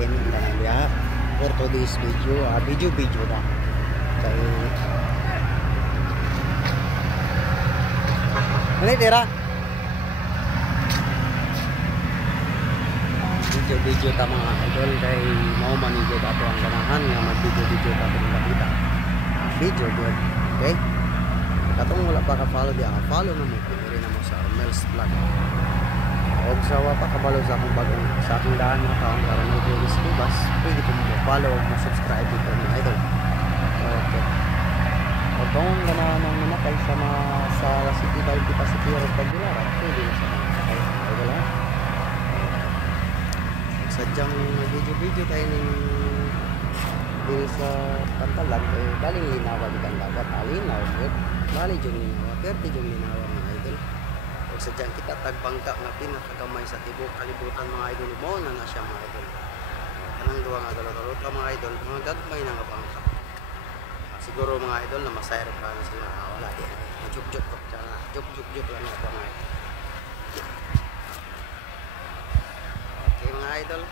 kain tanan diha for today's video. Video na kay ano tira video ta mga idol kay mao man gyud ato ang ganahan nga mag-video ta sa kita. Video good. Okay? Katong wala pa ka-follow diha, follow na mo diri na mo sa Armel's Vlog. Og sawa pa kabalo sa akong bagong sa akong daan na taong karon mo is bas, pwede ko mo follow mo subscribe dito mga idol. Okay. Og kung ganahan nang manakay sa sa City Verde Pasipiro Pagbilara, pwede na sa mga idol ha. Sadyang video tayo ng dito sa Pantalan baling linawa bikan dagat alinaw bali jud linawa perti jud linawa mga idol. O sadyang kita tagbangka nga pinakagamay sa tibok kalibutan mga idol mo na siya mga idol. Kanang duwa nga dalot mga idol mga gagmay na nga bangka. Siguro mga idol na masayro pa na sila wala di juk lang ako mga idol. Okay mga idol.